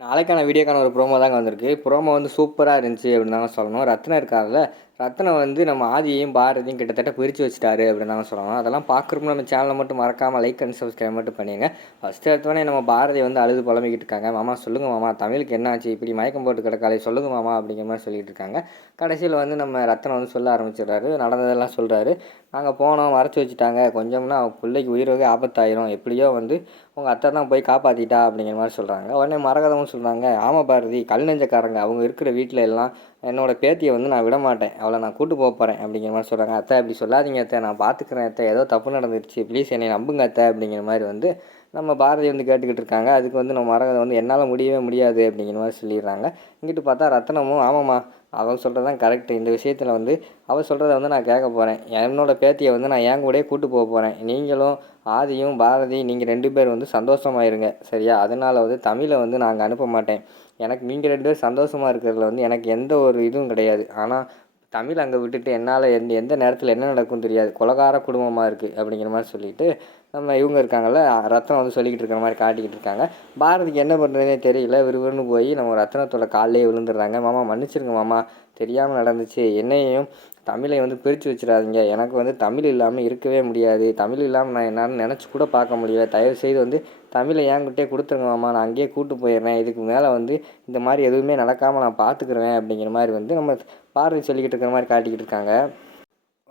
நாளைக்கான வீடியோக்கான ஒரு ப்ரோமோ தாங்க வந்திருக்கு. ப்ரோமோ வந்து சூப்பராக இருந்துச்சு அப்படின்னு தாங்க சொல்லணும். ரத்னம் இருக்கார்ல, ரத்னம் வந்து நம்ம ஆதியையும் பாரதியும் கிட்டத்தட்ட பிரித்து வச்சுட்டாரு அப்படின்னு தாங்க சொல்லணும். அதெல்லாம் பார்க்குறப்ப நம்ம சேனலை மட்டும் மறக்காமல் லைக் அண்ட் சப்ஸ்கிரைப் மட்டும் பண்ணிடுங்க. ஃபஸ்ட்டு எடுத்தோடனே நம்ம பாரதி வந்து அழுது புலம்பிக்கிட்டு இருக்காங்க. மாமா சொல்லுங்கள் மாமா, தமிழுக்கு என்ன ஆச்சு, இப்படி மயக்கம் போட்டு கிடக்காலே சொல்லுங்கள் மாமா அப்படிங்கிற மாதிரி சொல்லிட்டு இருக்காங்க. கடைசியில் வந்து நம்ம ரத்னம் வந்து சொல்ல ஆரம்பிச்சிடுறாரு, நடந்ததெல்லாம் சொல்கிறாரு. நாங்கள் போனோம், மறைச்சி வச்சுட்டாங்க, கொஞ்சம்னா அவன் பிள்ளைக்கு உயிரோகே ஆபத்தாயிரும், எப்படியோ வந்து உங்கள் அத்தை தான் போய் காப்பாற்றிட்டா அப்படிங்கிற மாதிரி சொல்கிறாங்க. உடனே மரகதமும் சொல்கிறாங்க, ஆமாம் பாரதி, கல் நெஞ்சக்காரங்க அவங்க இருக்கிற வீட்டில் எல்லாம் என்னோடய பேத்தியை வந்து நான் விட மாட்டேன், அவளை நான் கூட்டு போகிறேன் அப்படிங்கிற மாதிரி சொல்கிறாங்க. அத்தை அப்படி சொல்லாதீங்க அத்தை, நான் பார்த்துக்கிறேன் அத்தை, ஏதோ தப்பு நடந்துருச்சு, ப்ளீஸ் என்னை நம்புங்க அத்தை அப்படிங்கிற மாதிரி வந்து நம்ம பாரதி வந்து கேட்டுக்கிட்டு இருக்காங்க. அதுக்கு வந்து நம்ம மரகதம் வந்து என்னால் முடியவே முடியாது அப்படிங்கிற மாதிரி சொல்லிடுறாங்க. இங்கிட்டு பார்த்தா ரத்னமும் ஆமாம்மா, அவள் சொல்கிறது தான் கரெக்டு, இந்த விஷயத்தில் வந்து அவள் சொல்கிறத வந்து நான் கேட்க போகிறேன், என்னோடய பேத்தியை வந்து நான் என் கூடயே கூட்டு போக போகிறேன், நீங்களும் ஆதியும் பாரதி நீங்கள் 2 பேர் வந்து சந்தோஷமாயிருங்க சரியா, அதனால் வந்து தமிழை வந்து நான் அங்கே அனுப்ப மாட்டேன், எனக்கு நீங்கள் 2 பேர் சந்தோஷமாக இருக்கிறதுல வந்து எனக்கு எந்த ஒரு இதுவும் கிடையாது, ஆனால் தமிழ் அங்கே விட்டுட்டு என்னால் எந்த நேரத்தில் என்ன நடக்கும் தெரியாது, கொலகார குடும்பமாக இருக்குது அப்படிங்கிற மாதிரி சொல்லிவிட்டு நம்ம இவங்க இருக்காங்கள்ல ரத்னம் வந்து சொல்லிக்கிட்டு இருக்கிற மாதிரி காட்டிக்கிட்டு இருக்காங்க. பாரதிக்கு என்ன பண்ணுறதுனே தெரியல, விறுவிறுன்னு போய் நம்ம ரத்னத்தோட காலிலே விழுந்துடுறாங்க. மாமா மன்னிச்சிருங்க மாமா, தெரியாமல் நடந்துச்சு, என்னையும் தமிழை வந்து பிரித்து வச்சிடாதீங்க, எனக்கு வந்து தமிழ் இல்லாமல் இருக்கவே முடியாது, தமிழ் இல்லாமல் நான் என்னால் நினச்சி கூட பார்க்க முடியல, தயவுசெய்து வந்து தமிழை என்கிட்டே கொடுத்துருங்க மாமா, நான் அங்கேயே கூப்பிட்டு போயிடுறேன், இதுக்கு மேலே வந்து இந்த மாதிரி எதுவுமே நடக்காமல் நான் பார்த்துக்குருவேன் அப்படிங்கிற மாதிரி வந்து நம்ம பாரதி சொல்லிக்கிட்டு இருக்கிற மாதிரி காட்டிக்கிட்டு இருக்காங்க.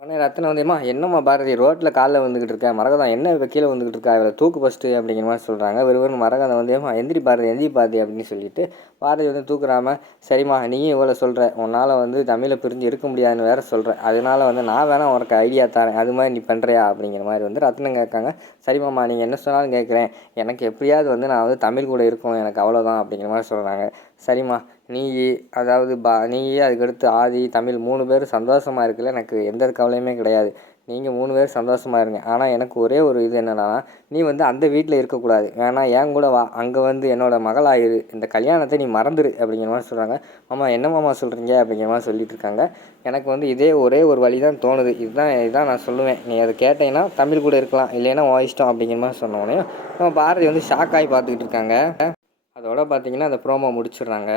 உடனே ரத்னம் வந்து என்னம்மா பாரதி ரோட்டில் காலில் வந்துக்கிட்டு இருக்கேன், மரகதம் என்ன இப்போ கீழே வந்துக்கிட்டு இருக்கா, இவளை தூக்கு ஃபஸ்ட்டு அப்படிங்கிற மாதிரி சொல்கிறாங்க. வெறுவன் மரகதம் வந்து எந்திரி பாரதி எந்திரி பாரதி அப்படின்னு சொல்லிட்டு பாரதி வந்து தூக்குறாமல், சரிம்மா நீயும் இவ்வளோ சொல்கிற, உன்னால் வந்து தமிழை பிரிஞ்சு இருக்க முடியாதுன்னு வேறு சொல்கிறேன், அதனால வந்து நான் வேணால் உனக்கு ஐடியா தரேன், அது மாதிரி நீ பண்ணுறியா அப்படிங்கிற மாதிரி வந்து ரத்னம் கேட்காங்க. சரிம்மாம்மா நீங்கள் என்ன சொன்னாலும் கேட்குறேன், எனக்கு எப்படியாவது வந்து நான் வந்து தமிழ் கூட இருக்கணும், எனக்கு அவ்வளோதான் அப்படிங்கிற மாதிரி சொல்கிறாங்க. சரிம்மா நீ, அதாவது நீ அதுக்கடுத்து ஆதி தமிழ் 3 பேர் சந்தோஷமாக இருக்கல, எனக்கு எந்த கவலையுமே கிடையாது, நீங்கள் 3 பேர் சந்தோஷமாக இருங்க, ஆனால் எனக்கு ஒரே ஒரு இது என்னென்னா, நீ வந்து அந்த வீட்டில் இருக்கக்கூடாது, வேணால் என் கூட வா, அங்கே வந்து என்னோடய மகளாயிரு, இந்த கல்யாணத்தை நீ மறந்துடு அப்படிங்கிற மாதிரி சொல்கிறாங்க. மாமா என்ன மாமா சொல்கிறீங்க அப்படிங்கிற மாதிரி சொல்லிட்டு இருக்காங்க. எனக்கு வந்து இதே ஒரே ஒரு வழி தான் தோணுது, இதுதான் நான் சொல்லுவேன், நீ அதை கேட்டீங்கன்னா தமிழ் கூட இருக்கலாம், இல்லைன்னா உன் இஷ்டம் அப்படிங்கிற மாதிரி சொன்னோடனே நம்ம பாரதி வந்து ஷாக்காகி பார்த்துக்கிட்டு இருக்காங்க. அதோட பார்த்தீங்கன்னா அந்த ப்ரோமோ முடிச்சிடுறாங்க.